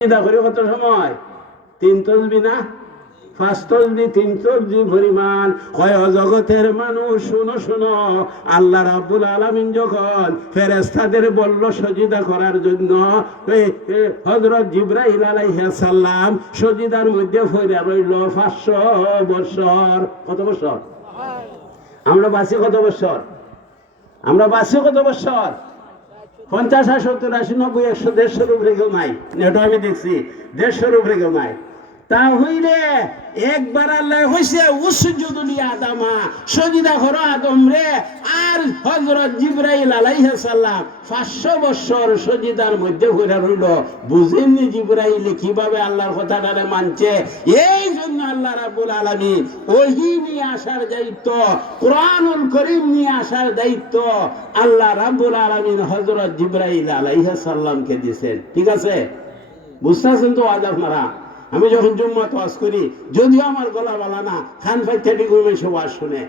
চিন্তা করি কত সময় 3 তসবিহ না 5 তসবিহ 3 তসবিহ পরিমাণ কয় জগতের মানুষ শুনো শুনো আল্লাহ রাব্বুল আলামিন যখন ফেরেশতাদের বলল সজিদা করার জন্য হযরত জিবরাইল আলাইহিস সালাম সজিদার মধ্যে পড়ে রইল 500 বছর। কত বছর? আমরা বাঁচি কত বছর? আমরা বাঁচি কত বছর? 50, 60, 80, 90, 100, 150 উপরে কেউ নাই। এটা আমি দেখছি 150 উপরে কেউ নাই। তা হইলে একবার আল্লাহ হইছে উসজুদুল আদামা সজিদা করো আদম রে। আর হযরত জিবরাইল আলাইহিস সালাম 500 বছর সজিদার মধ্যে পড়ে রইল। বুঝেননি জিবরাইল কিভাবে আল্লাহর কথাটারে মানছে? এই জন্য আল্লাহ রাব্বুল আলামিন ওহী নিয়ে আসার দায়িত্ব, কোরআনুল কারীম নিয়ে আসার দায়িত্ব আল্লাহ রাব্বুল আলামিন হযরত জিবরাইল আলাইহিস সালামকে দিয়েছেন। ঠিক আছে? বুঝতেছেন তো? আজ আপনারা আমি যখন জুম্মাতে ওয়াজ করি, যদিও আমার গলা বালা না, খান ফাইটাটি ঘুমে সে ওয়াজ শুনে।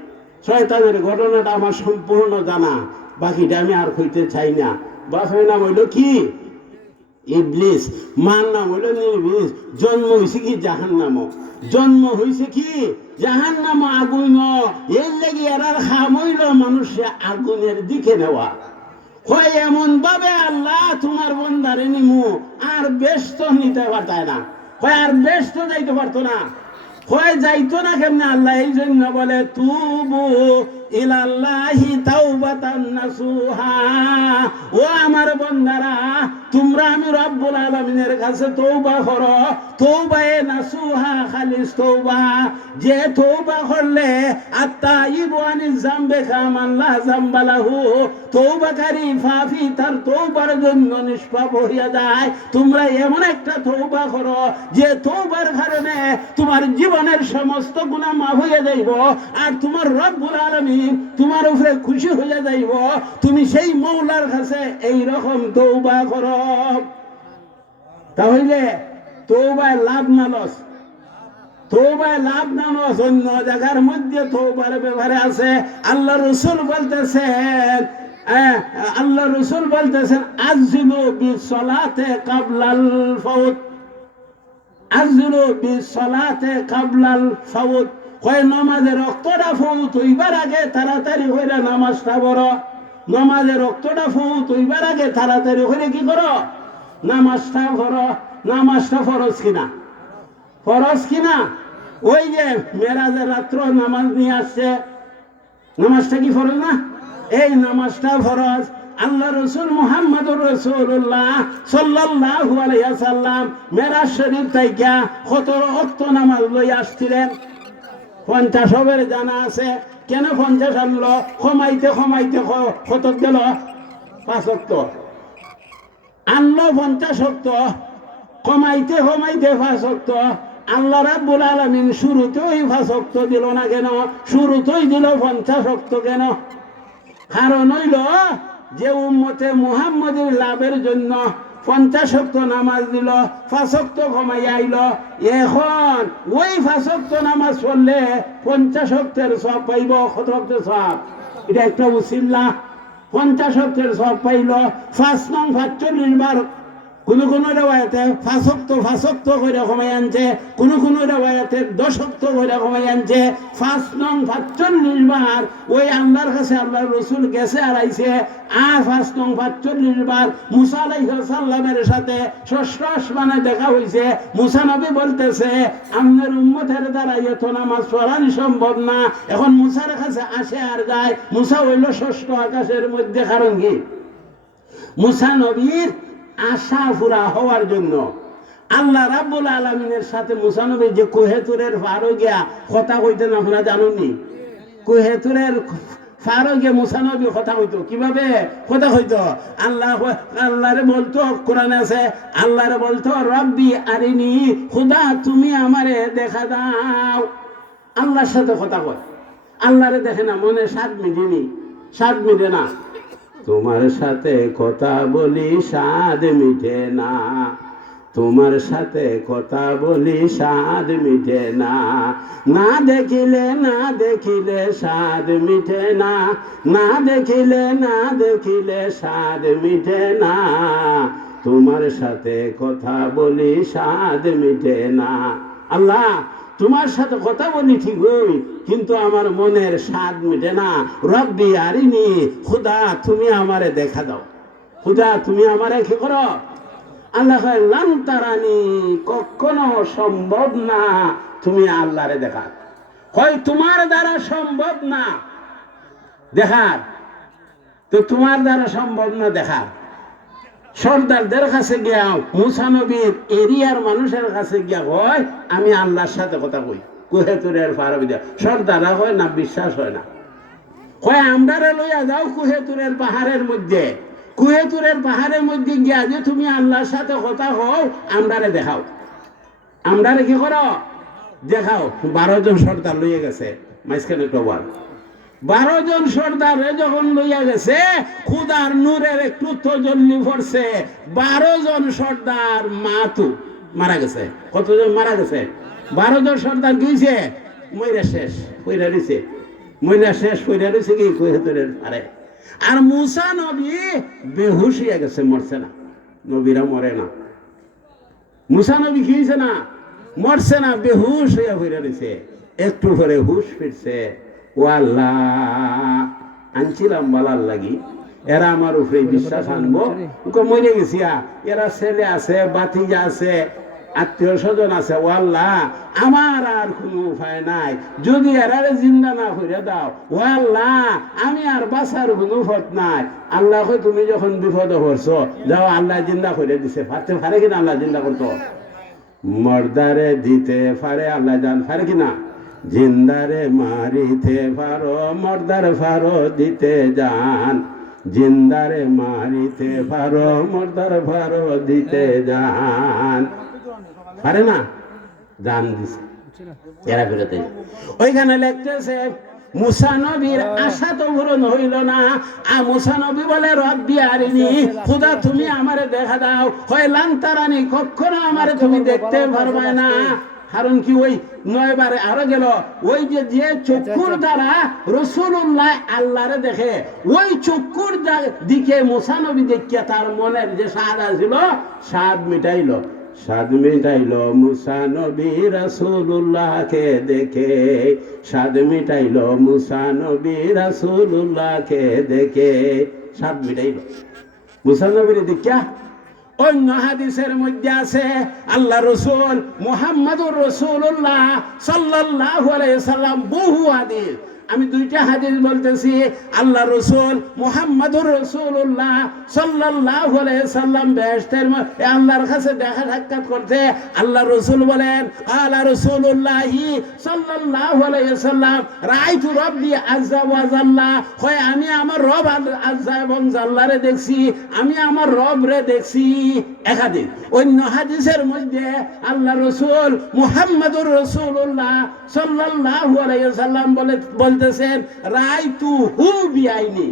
শয়তানের ঘটনাটা আমার সম্পূর্ণ জানা, বাকিটা আমি আর কইতে চাই না। বাপের নাম হইল কি? ইবলিস। মার নাম হইল নির্বিস। জন্ম হয়েছে কি? জাহান্নামও। জন্ম হয়েছে কি? জাহান্নাম, আগুন। এর লেগে এরার খাম হইল মানুষে আগুনের দিকে নেওয়া। হয় এমন ভাবে আল্লাহ তোমার বন্দারে নিমু আর ব্যস্ত নিতে পারতায় না, হয় আর ব্যস্ত যাইতে পারতো না, হয় যাইতো না কেমনে আল্লাহ। এই জন্য বলে তুবু ইলাল্লাহি তাওবাতান নাসুহা। ও আমার বন্দারা, তোমরা আমি রব্বুল আলামিনের কাছে তওবা করো। তওবায়ে নাসুহা, খালিস তওবা। যে তওবা করলে আত্তাইবু আনিজ যামবে কামান লা যামবা লাহু, তওবাকারী ফাফি তার তওবার জন্য নিষ্পাপ হইয়া যায়। তোমরা এমন একটা তওবা করো যে তওবার কারণে তোমার জীবনের সমস্ত গুনাহ মাফ হইয়া যাইব, আর তোমার রব্বুল আলামিন তোমার উপরে খুশি হইয়া যাইব। তুমি সেই মওলার কাছে এই রকম তওবা করো। তাহলে তওবায় লাভ না লস? তওবায় লাভ না লস? অন্য জায়গার মধ্যে তওবার ব্যাপারে আছে। আল্লাহ রাসূল বলতেছেন, আল্লাহ রাসূল বলতেছেন আযিলু বিসসালাতে কাবলাল ফাউত। আযিলু বিসসালাতে কাবলাল ফাউত। কয় নামাজের রক্তটা ফৌত হইবার আগে তাড়াতাড়ি হইলে নামাজটা পড়ো। নামাজের রক্তটা ফৌত হইবার আগে তাড়াতাড়ি হইলে কি করো? নামাজটা পড়ো। নামাজটা ফরজ কিনা? ফরজ কিনা? ওই যে মেরাজের রাত্র নামাজ নিয়ে আসছে, নামাজটা কি ফরজ না? এই নামাজটা ফরজ। আল্লাহ রাসূল মুহাম্মদুর রাসূলুল্লাহ সাল্লাল্লাহু আলাইহি ওয়াসাল্লাম মেরাজ শরীফ থেকে কত ওয়াক্ত নামাজ লই আসছিলেন? 50 হবের জানা আছে। কেন 50 আনলো? কমাইতে কমাইতে কত গেল? 5 ওয়াক্ত আনলো। 50 ওয়াক্ত কমাইতে কমাইতে 5 ওয়াক্ত। আল্লাহ রাব্বুল আলামিন শুরুতেই 5 ওয়াক্ত দিল না কেন? শুরুতেই দিল 50 ওয়াক্ত কেন? কারণ হইল যে উম্মতে মুহাম্মদের লাভের জন্য 50 ওয়াক্ত নামাজ দিল, 5 ওয়াক্ত কমাই আইল। এখন ওই 5 ওয়াক্ত নামাজ পড়লে 50 ওয়াক্তের সওয়াব পাইব। কত ওয়াক্তের সওয়াব? এটা একটা উসিলা। 50 ওয়াক্তের সওয়াব পাইল। 5 নং 45 বার কোন কোন রেওয়ায়াতে 5 ওয়াক্ত করে কমাই আনছে, কোন কোন রেওয়ায়াতে 10 ওয়াক্ত করে কমাই আনছে। 5 নং 45 বার ওই আল্লাহর কাছে আল্লাহর রাসূল গেছে আর আইছে। আর 5 নং 45 বার মুসা আলাইহিস সালামের সাথে ষষ্ঠ আসমানে দেখা হইছে। মুসা নবী বলতেছে আপনার উম্মতের দ্বারা এত নামাজ পড়ানো সম্ভব না। এখন মুসার কাছে আসে আর যায়। মুসা হইল ষষ্ঠ আকাশের মধ্যে। কারণ কি? মুসা নবীর আশা পুরা হওয়ার জন্য আল্লাহ রাব্বুল আলামিনের সাথে মুসা নবী যে কোহে তুরের পারো গিয়া কথা কইতেন, আপনারা জানেননি? কোহে তুরের পারো গিয়ে মুসা নবী কথা কইতো। কিভাবে কথা কইতো? আল্লাহরে বলতো, কোরআনে আছে, আল্লাহরে বলতো রব্বি আরিনি, খোদা তুমি আমারে দেখা দাও। আল্লাহর সাথে কথা কয়, আল্লাহরে দেখে না, মনে স্বাদ মিটেনি, স্বাদ মিটে না। তোমার সাথে কথা বলি স্বাদ মিটে না, তোমার সাথে কথা বলি স্বাদ মিটে না। না দেখিলে না দেখিলে স্বাদ মিটে না, না দেখিলে না দেখিলে স্বাদ মিটে না। তোমার সাথে কথা বলি স্বাদ মিটে না। আল্লাহ তোমার সাথে কথা বলি ঠিকই, কিন্তু আমার মনের স্বাদ মিটে না। রব্বি আরিনি, খুদা তুমি আমারে দেখা দাও, খুদা তুমি আমারে কি করো। আল্লাহ লান তারানি, কখনো সম্ভব না তুমি আল্লাহরে দেখা। হয় তোমার দ্বারা সম্ভব না দেখার, তো তোমার দ্বারা সম্ভব না দেখার। সর্দারদের কাছে গিয়া, মুসা নবীর এরিয়ার মানুষের কাছে গিয়া হয় আমি আল্লাহর সাথে কথা কই, কুহেতুরের পাহাড় দিয়া। সর্দাররা হয় না, বিশ্বাস হয় না, কয় আমরারে লইয়া যাও কুহেতুরের পাহাড়ের মধ্যে, কুহেতুরের পাহাড়ের মধ্যে গিয়া যে তুমি আল্লাহর সাথে কথা হও, আমরারে দেখাও, আমরারে কি করো দেখাও। 12 জন সর্দার লইয়া গেছে মাঝখানে টোবার। 12 জন সর্দারে যখন লইয়া গেছে, খুদার নূরের একটু তজল্লি পড়ছে, 12 জন সর্দার মাতু মারা গেছে। কতজন মারা গেছে? 12 জন সর্দার গিয়েছে মইরা শেষ কইরা দিছে, মইরা শেষ কইরা দিছে কি কুহেতুরের পারে। আর মুসা নবী বেহুশ হইয়া গেছে, মরছে না। নবীরা মরে না, মুসা নবী কি হয়েছে না, মরছে না, বেহুশ হইয়া কইরা দিছে। একটু পরে হুশ ফিরছে, ও আল্লাহ আনছিলাম বলার লাগি, এরা আমার উপরে বিশ্বাস আনবো, মরে গেছি। এরা ছেলে আছে, বাতিজা আছে, আত্মীয় স্বজন আছে, ও আল্লাহ আমার আর কোনো উপায় নাই, যদি এরারে জিন্দা না করে দাও, ও আল্লাহ আমি আর বাঁচার কোনো পথ নাই। আল্লাহ তুমি যখন বিপদে পড়ছো যাও, আল্লাহ জিন্দা করে দিছে। পারতে পারে কিনা আল্লাহ জিন্দা করতো? মর্দারে দিতে পারে আল্লাহ, জান পারে কিনা? জিন্দারে মারিতে পারো, মর্দার ফারো দিতে যান, জিন্দারে মারিতে পারো, মর্দার ফারো দিতে যান। পারে না, জান দিছে এরা ফেরতে। ওইখানে লিখতেছে মুসা নবীর আশা তো পূরণ হইল না। মুসা নবী বলে রব্বি আরিনি, খুদা তুমি আমারে দেখা দাও। হয় লান্তারানি, কখনো আমারে তুমি দেখতে পারবে না। কারণ কি ওই 9 বারে আরো গেল, ওই যে যে চক্ষুর দ্বারা রাসূলুল্লাহ আল্লাহরে দেখে, ওই চক্ষুর দিকে মুসা নবী দেখিয়া তার মনের যে স্বাদ ছিল, স্বাদ মিটাইল, স্বাদ মিটাইল মুসা নবী রাসূলুল্লাহকে দেখে, স্বাদ মিটাইল মুসা নবী রাসূলুল্লাহকে দেখে, স্বাদ মিটাইল মুসা নবীর দেখিয়া। অন্য হাদিসের মধ্যে আছে আল্লাহ রসুল মুহাম্মদুর রাসূলুল্লাহ সাল্লাল্লাহু আলাইহি সাল্লাম, বহু হাদিস, আমি 2টা হাদিস বলতেছি। আল্লাহ রসুল মুহাম্মদুর রাসূলুল্লাহ সাল্লাল্লাহু আলাইহি সাল্লাম বেহেশতের আল্লাহর কাছে দেখা সাক্ষাৎ করতে, আল্লাহ রসুল বলেন আলা রাসূলুল্লাহি সাল্লাল্লাহু আলাইহি সাল্লাম রাআইতু রাব্বি আযজা ওয়া জাল্লা, হয় আমি আমার রব আযজা এবং জাল্লারে দেখছি, আমি আমার রব রে দেখছি। এক হাদিস। অন্য হাদিসের মধ্যে আল্লাহ রসুল মুহাম্মদুর রাসূলুল্লাহ সাল্লাল্লাহু আলাইহি সাল্লাম বলতেছেন রাআইতু হু বিআইনি,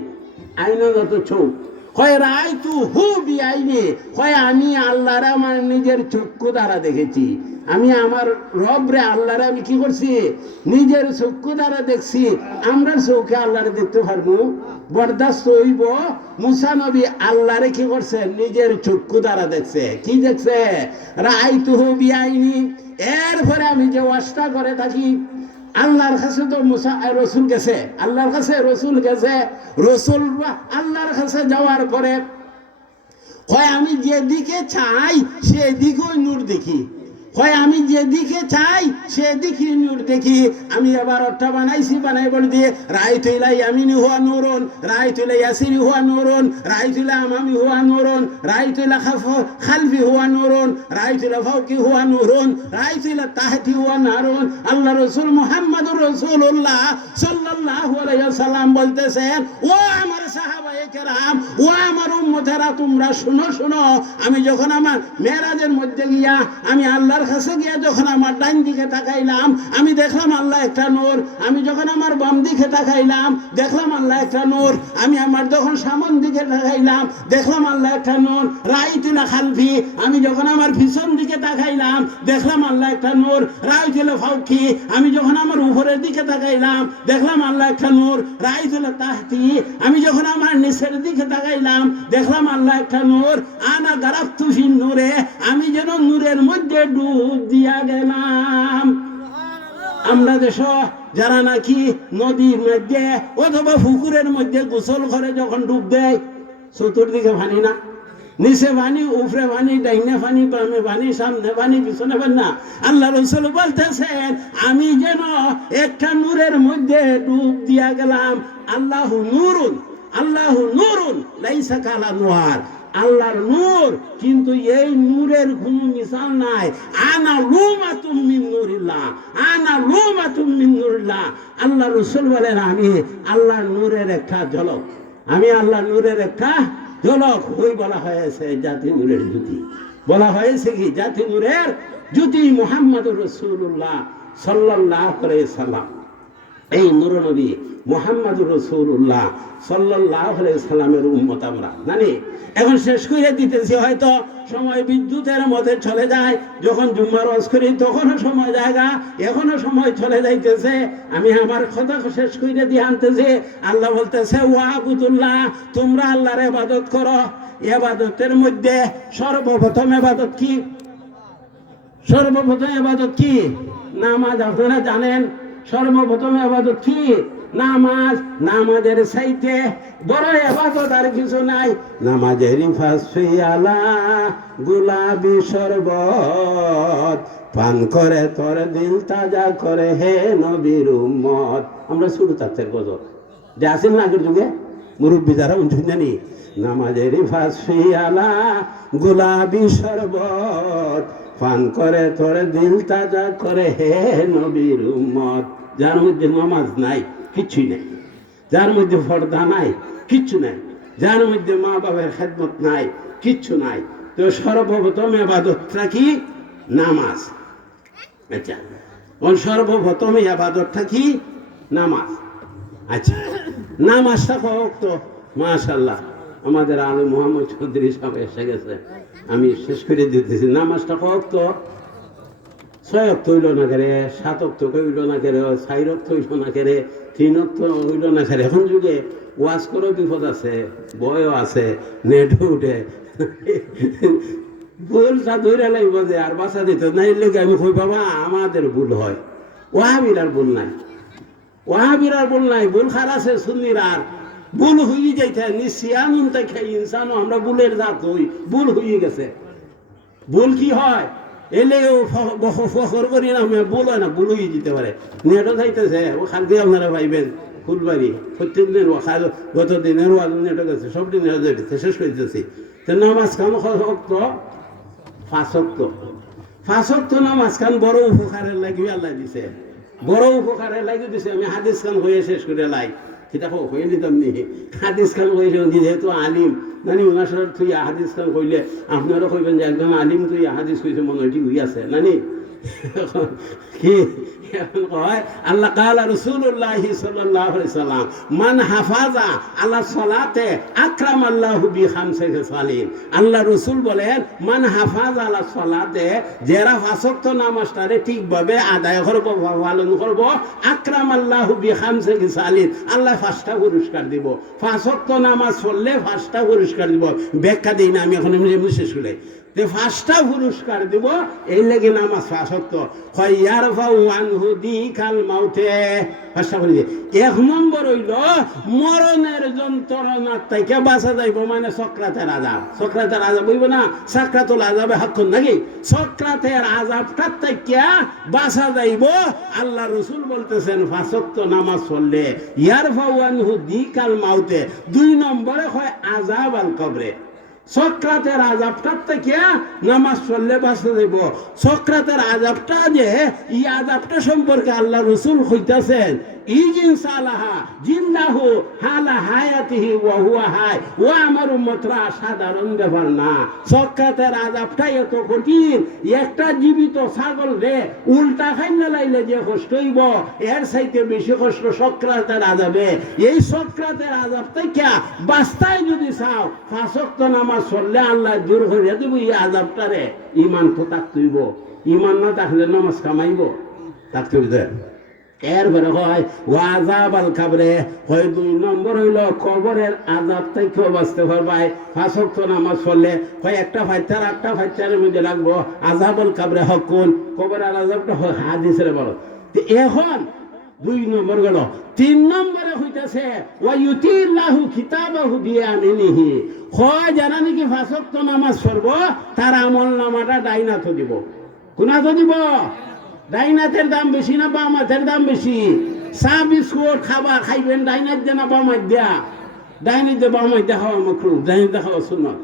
আইনের যত চোখ, হয় রাআইতু হু বিআইনি, হয় আমি আল্লাহরে আমার নিজের চক্ষু দ্বারা দেখেছি, আমি আমার রব রে আল্লাহরে আমি কি করছি, নিজের চক্ষু দ্বারা দেখছি। আমরা চোখে আল্লাহরে দেখতে পারবো? বরদাস্ত হইব? মুসা নবী আল্লাহরে কি করছে, নিজের চক্ষু দ্বারা দেখছে। কি দেখছে? রাআইতুহু বিআইনি। এরপরে আমি যে ওয়াজটা করে থাকি, আল্লাহর কাছে তো মুসা রসুল গেছে, আল্লাহর কাছে রসুল গেছে, রসুল আল্লাহর কাছে যাওয়ার পরে হয় আমি যেদিকে চাই সেদিকেও নূর দেখি, হয় আমি যেদিকে চাই সেদিকে নূর দেখি। আমি এবার অর্থা বানাইছি, বানাই বলে দিয়ে রাআইতু ইলা ইয়ামিনি হুয়া নূরুন, রাআইতু ইলা ইয়াসিরি হুয়া নূরুন, রাআইতু ইলা আমামি হুয়া নূরুন, রাআইতু ইলা খালফি হুয়া নূরুন, রাআইতু ইলা ফাওকি হুয়া নূরুন, রাআইতু ইলা তাহতি হুয়া নারুন। আল্লাহ রাসূল মুহাম্মদুর রাসূলুল্লাহ সাল্লাল্লাহু আলাইহি ওয়াসাল্লাম বলতেছেন, ও আমার সাহাবায়ে কেরাম, ও আমার উম্মতেরা, তোমরা শুনো শুনো, আমি যখন আমার মেরাজের মধ্যে গিয়া আমি আল্লাহর কাছে গিয়া যখন আমার ডাইন দিকে তাকাইলাম আমি দেখলাম আল্লাহ একটা নূর, আমি যখন আমার বাম দিকে তাকাইলাম দেখলাম আল্লাহ একটা নূর, আমি আমার যখন সামন দিকে তাকাইলাম দেখলাম আল্লাহ একটা নূর, রাইতুল খালফি, আমি যখন আমার পিছন দিকে তাকাইলাম দেখলাম আল্লাহ একটা নূর, রাইতুল ফাউকি, আমি যখন আমার উপরের দিকে তাকাইলাম দেখলাম আল্লাহ একটা নূর, রাইতুল তাহতি, আমি যখন আমার নিচের দিকে তাকাইলাম দেখলাম আল্লাহ একটা নূর, আনা গারাফতু ফিন নূরে, আমি যেন নূরের মধ্যে ডুব দিয়া গেলাম। আমরা দেশ যারা নাকি নদীর মধ্যে অথবা পুকুরের মধ্যে গোসল করে যখন ডুব দেয়, চতুর্দিকে পানি না, নিচে পানি, উপরে পানি, ডাইনে পানি, বামে পানি, সামনে পানি, পিছনে পানি না। আল্লাহ রাসূল বলতেছেন আমি যেন একটা নূরের মধ্যে ডুব দিয়া গেলাম। আল্লাহু নূরুন, আল্লাহু নূরুন লাইসা কালা নূর, আল্লাহর নূর, কিন্তু এই নূরের কোনো মিসাল নাই। আনা লুমাতুম মিন নূরিল্লাহ, আনা লুমাতুম মিন নূরিল্লাহ। আল্লাহ রাসূল বলেন আমি আল্লাহর নূরের একটা ঝলক, আমি আল্লাহর নূরের একটা ঝলক। ওই বলা হয়েছে জাতি নূরের জ্যোতি, বলা হয়েছে কি জাতি নূরের জ্যোতি মুহাম্মদুর রাসূলুল্লাহ সাল্লাল্লাহু আলাইহি সাল্লাম। এই নূর নবী মুহাম্মদুর রাসূলুল্লাহ সাল্লাল্লাহু আলাইহি সাল্লামের উম্মত আমরা জানি। এখন শেষ করে দিতেছি, হয়তো সময় বিদ্যুতের মধ্যে চলে যায়, যখন জুম্মার ওয়াজ করি তখনও সময় জায়গা, এখনো সময় চলে যাইতেছে। আমি আমার কথা শেষ করে দিয়ে আনতেছি। আল্লাহ বলতেছে ওয়াবুদুল্লাহ, তোমরা আল্লাহর ইবাদত করো। ইবাদতের মধ্যে সর্বপ্রথম ইবাদত কি? সর্বপ্রথম ইবাদত কি? নামাজ। আপনারা জানেন সর্বপ্রথম ইবাদত কি? নামাজ। নামাজের চাইতে বড় ইবাদত আর কিছু নাই। নামাজের ফাঁসি আলা গুলাবি শরবত, পান করে তোর দিল তাজা করে হে নবীর উম্মত। আমরা শুরু তাদের গজল যে আসেন না আগের যুগে মুরব্বী যারা উঠুন জানি, নামাজের ফাঁসি আলা গুলাবি শরবত, পান করে তোর দিল তাজা করে হে নবীর উম্মত। যার মধ্যে নামাজ নাই কিচ্ছুই নাই, যার মধ্যে পর্দা নাই কিচ্ছু নাই, যার মধ্যে মা বাবার খেদমত নাই কিচ্ছু নাই, তো সর্বপ্রথম ইবাদতটা কি? নামাজ। আচ্ছা, সর্বপ্রথম ইবাদতটা কি? নামাজ। আচ্ছা, নামাজটা হোক তো মাশাআল্লাহ আমাদের আলী মোহাম্মদ চৌধুরী সাহেব এসে গেছে, আমি শেষ করে দিতেছি। নামাজটা হোক তো 6 ওয়াক্ত হইল না করে, 7 ওয়াক্ত হইল না করে, 4 ওয়াক্ত হইল না করে, 3 ওয়াক্ত হইল না করে। এখন যুগে ওয়াজ করেও বিপদ আছে, বয়ও আছে, নেটও উঠে, ভুলটা ধরে লাগব যে আর বাঁচা দিত না। এর লেগে আমি কই বাবা আমাদের ভুল হয়, ওয়াহাবির আর ভুল নাই, ওয়াহাবির আর ভুল নাই, ভুল খার আছে সুন্নির আর ভুল হয়ে যাইতে নিশ্চিয়ানুন তাই ইনসানও আমরা ভুলের জাত হই, ভুল হয়ে গেছে। ভুল কি হয় এলেও ফখর করি না, ভুল হয় না, ভুল হয়ে যেতে পারে। নেটও যাইতেছে ও খালকে আপনারা পাইবেন ফুলবাড়ি প্রত্যেক দিন গত দিনের নেটও গেছে, সব দিন যাইতেছে, শেষ করতেছি। তো নামাজ খান হক্ত 5 ওয়াক্ত, 5 ওয়াক্ত নামাজ খান বড় উপকারের লাগি আল্লাহ দিছে, বড় উপকারের লাগি দিছে। আমি হাদিস খান হয়ে শেষ করে লাই কিতা হয়ে নিতাম নি, হাদিস খান হয়েছে যেহেতু আলিম নানি ওনার সাথে তুই হাদিস খান কইলে আপনারা কইবেন যে একদম আলিম তুই হাদিস কইছে মনে হয় ঠিক হয়ে আছে নানি কি? এখন কয় আল্লাহ কালা রাসূলুল্লাহ সাল্লাল্লাহু আলাইহি সাল্লাম মান হাফাজা আলা সালাতে আকরাম আল্লাহু বি খামসি সালিন। আল্লাহ রাসূল বলেন মান হাফাজা আলা সালাতে, যারা 5 ওয়াক্ত নামাজটারে ঠিকভাবে আদায় করব, পালন করব, আকরাম আল্লাহু বি খামসি সালিন, আল্লাহ 5টা পুরস্কার দিব। 5 ওয়াক্ত নামাজ পড়লে 5টা পুরস্কার দিব। ব্যাখ্যা দিই না আমি, এখন এমনি শেষ করে 5টা পুরস্কার দিব। এই লেগে নামাজ 5 ওয়াক্ত। এক নম্বর হইল মরণের যন্ত্রণার থেকে বাঁচা যাইব, মানে সক্রাতের আযাব। সক্রাতের আযাব হইব না, সাকরাতুল আযাবে হাক্কুন নাকি? সক্রাতের আযাবটার থেকে বাঁচা যাইব। আল্লাহ রাসূল বলতেছেন 5 ওয়াক্ত নামাজ পড়লে ইয়ারফাউ আনহু দিকাল মাউতে। 2 নম্বরে হয় আযাব আল কবরে। সক্রাতের আযাবটার থেকে নামাজ পড়লে বাঁচা যাইব। সক্রাতের আযাবটা যে এই আযাবটা সম্পর্কে আল্লাহ রাসূল কইতাছেন ইজিন সালাহা জিন্নাহু হালা হায়াতিহি ওয়া হুয়া হায়। ও আমার উম্মতরা, সাধারণ ব্যাপার না। সাক্রাতের আযাবটাই এত কঠিন। একটা জীবিত ছাগল রে উল্টা খাইনা লাইলে যে কষ্ট হইব, এর চাইতে বেশি কষ্ট সাক্রাতের আযাবে। এই সাক্রাতের আযাব থেকে বাঁচতে যদি চাও, 5 ওয়াক্ত নামাজ পড়লে আল্লাহ দূর করে দিব এই আযাবটারে। ঈমান তো থাকতেইব, ঈমান না থাকলে নামাজ কামাইব থাকতে হবে। এরপরে হয় ওয়াজাব আল কাবরে, হয় 2 নম্বর হইল কবরের আযাব থেকে বাঁচতে পারবাই 5 ওয়াক্ত নামাজ পড়লে। হয় একটা ফাইটার মধ্যে লাগবো আযাবুল কাবরে হকুন, কবরের আযাবটা হাদিসের বলো। এখন 2 নম্বর গেল। 3 নম্বরে হইতেছে ওয়ায়ুতিল্লাহু কিতাবাহু বিয়ামিনিহি, হয় যারা নাকি 5 ওয়াক্ত নামাজ পড়বো তার আমলনামাটা ডাইনাতে দিব। কোনাতে দিব? ডাইনাতের দাম বেশি না বাম হাতের দাম বেশি? চা বিস্কুট খাইবেন ডাইনাত দিয়ে না বাম হাত দিয়া? ডাইনাত দিয়ে বাম হাত দিয়া খাওয়া মাকরুহ, ডাইনাত দিয়ে খাওয়া সুন্নাত।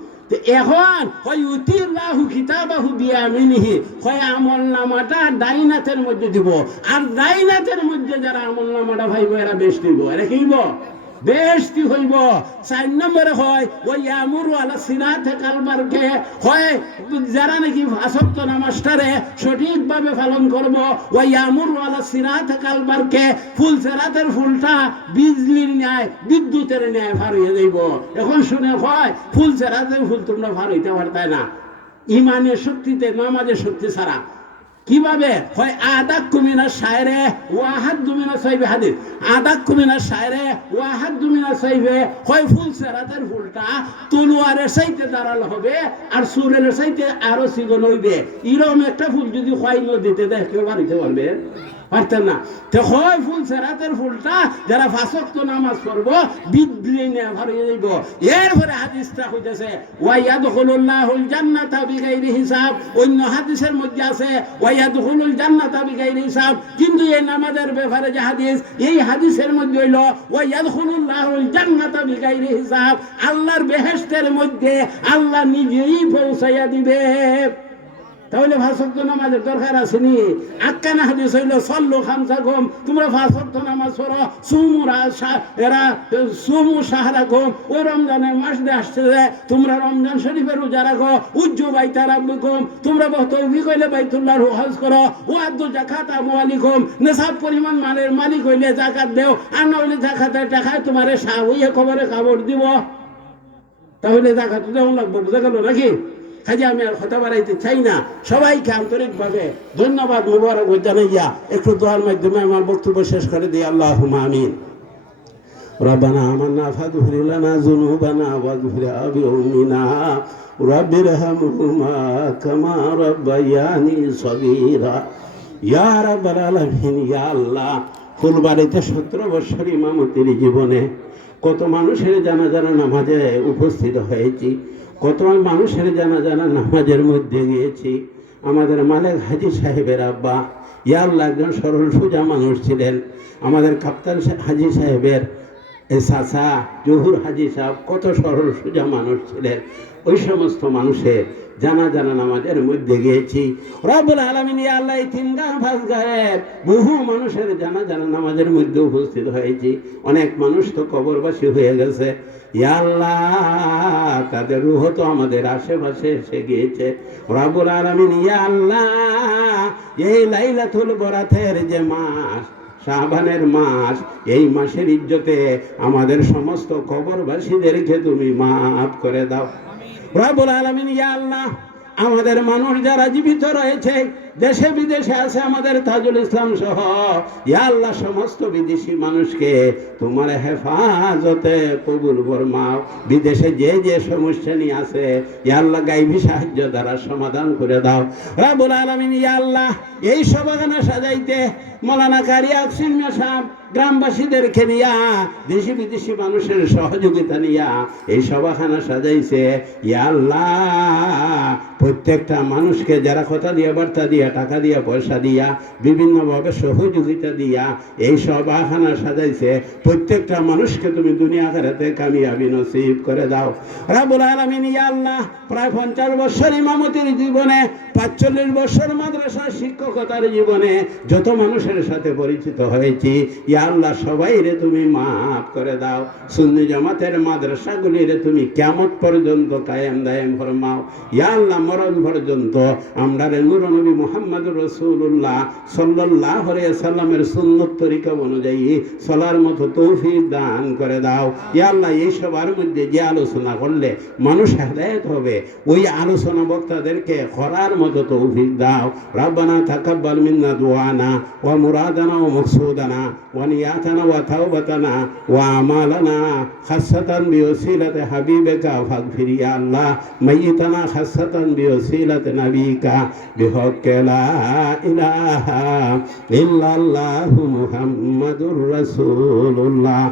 এখন হয় ইউতিল্লাহু কিতাবাহু বিয়ামিনিহি, হয় আমলনামাটা ডাইনাতের মধ্যে দিব। আর ডাইনাতের মধ্যে যারা আমলনামাটা ভাইব এরা বেশ দিব, এরা কিনব বেশটি হইব। 4 নম্বরে হয় ওই ইয়ামুরু আলা সিরাতে কালবারকে, হয় যারা নাকি 5 ওয়াক্ত নামাজটারে সঠিকভাবে পালন করব। ওই ইয়ামুরু আলা সিরাতে কালবারকে, ফুল সিরাতের ফুলটা বিজলির ন্যায় বিদ্যুতের ন্যায় পার হয়ে যাইব। এখন শুনে হয় ফুল সিরাতের ফুল তোমরা পার হইতে পারতাই না ইমানের শক্তিতে, নামাজের শক্তি ছাড়া। কিভাবে হয়? আদাক্কু মিনাশ শায়রে ওয়াহাদ্দু মিনাস সাইফি হাদিস, আদাক্কু মিনাস শায়রে ওয়াহাদ্দু মিনাস সাইফি, হয় ফুল সিরাতের ফুলটা তলোয়ারের চাইতে দাঁড়াল হবে আর সুরের চাইতে আরো চিকন হইবে। এরকম একটা ফুল যদি হয় নদীতে দেয় কেউ বাড়িতে পারবে? পারতেন না। তো হয় ফুল সিরাতের ফুলটা যারা 5 ওয়াক্ত নামাজ পড়বো বিদ্যুৎ নিয়ে ভরিয়ে যাইব। এরপরে হাদিসটা হইতেছে ওয়ায়াদখুলুল্লাহুল জান্নাতা বিগাইরি হিসাব। অন্য হাদিসের মধ্যে আছে ওয়ায়াদখুলুল জান্নাতা বিগাইরি হিসাব, কিন্তু এই নামাজের ব্যাপারে যে হাদিস, এই হাদিসের মধ্যে হইল ওয়ায়াদখুলুল্লাহুল জান্নাতা বিগাইরি হিসাব, আল্লাহর বেহেশতের মধ্যে আল্লাহ নিজেই পৌঁছাইয়া দিবে। তাহলে 5 ওয়াক্ত নামাজের দরকার আছে নি? আক্কানা হাদিস হইল সল্লু খামসাকুম, তোমরা 5 ওয়াক্ত নামাজ পড়ো। সুমু শাহরাকুম, ওই রমজানের মাস দিয়ে আসছে, তোমরা রমজান শরীফের রোজা রাখো। উজ্জু বাইতা রাব্বিকুম, তোমরা তৌফিক হইলে বাইতুল্লাহর হজ করো। ওয়াদ্দু যাকাত আমওয়ালিকুম, নিসাব পরিমাণ মালের মালিক হইলে যাকাত দেও। আর না হইলে যাকাতের টাকায় তোমারে শাহ হইয়া কবরে কাপড় দিব। তাহলে যাকাত দেওয়া লাগবে, বুঝা গেল নাকি? কাজে আমি আর কথা বাড়াইতে চাই না। সবাইকে আন্তরিকভাবে ধন্যবাদ মুবারক জানাইয়া একটু দোয়ার মাধ্যমে আমার বক্তব্য শেষ করে দিই। আল্লাহুম্মা আমিন। রব্বানা আমান্না ফাগফির লানা যুনুবানা ওয়াগফির আবি উম্মিনা রাব্বিরহামহুমা কামা রাব্বায়ানি সগীরা। ইয়া রাব্বাল আলামিন, ইয়া আল্লাহ, ফুলবাড়িতে 17 বছর ইমামতির জীবনে কত মানুষের জানাজানা নামাজে উপস্থিত হয়েছি, কত মানুষের জানাজানা নামাজের মধ্যে গিয়েছি। আমাদের মালেক হাজি সাহেবের আব্বা ইয়া আল্লাহ একজন সরল সোজা মানুষ ছিলেন। আমাদের কাপ্তান হাজি সাহেবের চাচা জহুর হাজি সাহেব কত সরল সোজা মানুষ ছিলেন। ওই সমস্ত মানুষের জানাজানা নামাজের মধ্যে গিয়েছি। রব্বুল আলামিন, ইয়া আল্লাহ, এই 3 গাঁ 5 গাঁয়ের বহু মানুষের জানাজানা নামাজের মধ্যে উপস্থিত হয়েছি। অনেক মানুষ তো কবরবাসী হয়ে গেছে। ইয়া আল্লাহ, তাদের রূহ তো আমাদের আশেপাশে এসে গিয়েছে। রব্বুল আলামিন, ইয়া আল্লাহ, এই লাইলাতুল বরাতের যে মাস, শাবানের মাস, এই মাসের ইজ্জতে আমাদের সমস্ত কবরবাসীদেরকে তুমি মাফ করে দাও। রব্বুল আলামিন, ইয়া আল্লাহ, আমাদের মানুষ যারা জীবিত রয়েছে, দেশে বিদেশে আছে, আমাদের তাজুল ইসলাম সহ, ইয়া আল্লাহ, সমস্ত বিদেশি মানুষকে তোমার হেফাজতে কবুল ফরমাও। বিদেশে যে যে সমস্যা নিয়ে আছে, ইয়া আল্লাহ, গায়বী সাহায্য দ্বারা সমাধান করে দাও। রব্বুল আলামিন, ইয়া আল্লাহ, এই সভাখানা সাজাইতে মৌলানা কারি আকসিম সাহেব গ্রামবাসীদেরকে নিয়া, দেশি বিদেশি মানুষের সহযোগিতা নিয়া এই সভাখানা সাজাইছে। ইয়া আল্লাহ, প্রত্যেকটা মানুষকে যারা কথা দিয়া, বার্তা দিয়া, টাকা দিয়া, পয়সা দিয়া, বিভিন্নভাবে সহযোগিতা দিয়া এই সভাখানা সাজাইছে, প্রত্যেকটা মানুষকে তুমি দুনিয়া আখিরাতে কামিয়াবি নসিব করে দাও। রব্বুল আলামিন, ইয়া আল্লাহ, প্রায় 50 বছর ইমামতির জীবনে 45 বছর মাদ্রাসা শিক্ষকতার জীবনে যত মানুষের সাথে পরিচিত হয়েছি, ইয়া আল্লাহ সবাই রে তুমি মাফ করে দাও। সুন্নি জামাতের মাদ্রাসাগুলি রে তুমি কিয়ামত পর্যন্ত কায়েম দায়েম ফরমাও। ইয়া আল্লাহ মরণ পর্যন্ত আমরা রে নূর নবী মুহাম্মদুর রাসূলুল্লাহ সাল্লাল্লাহু আলাইহি সাল্লামের সুন্নত তরিকা অনুযায়ী চলার মতো তৌফিক দান করে দাও। ইয়া আল্লাহ এই সবার মধ্যে যে আলোচনা করলে মানুষ হেদায়েত হবে, ওই আলোচনা বক্তাদেরকে করার মতো তৌফিক দাও। রব্বানা তাকাব্বাল মিন্না দুআনা ওয়া মুরাদানা ওয়া মাকসুদানা ওয়া নিয়াতানা ওয়া তাওবাতানা ওয়া আমালানা খাসসাতান বিওসিলাতি হাবিবিকা ফাগফির ইয়া আল্লাহ মাইয়িতানা খাসসাতান বিওসিলাতি নবিকা বিহক্কি লা ইলাহা ইল্লাল্লাহু মুহাম্মাদুর রাসূলুল্লাহ।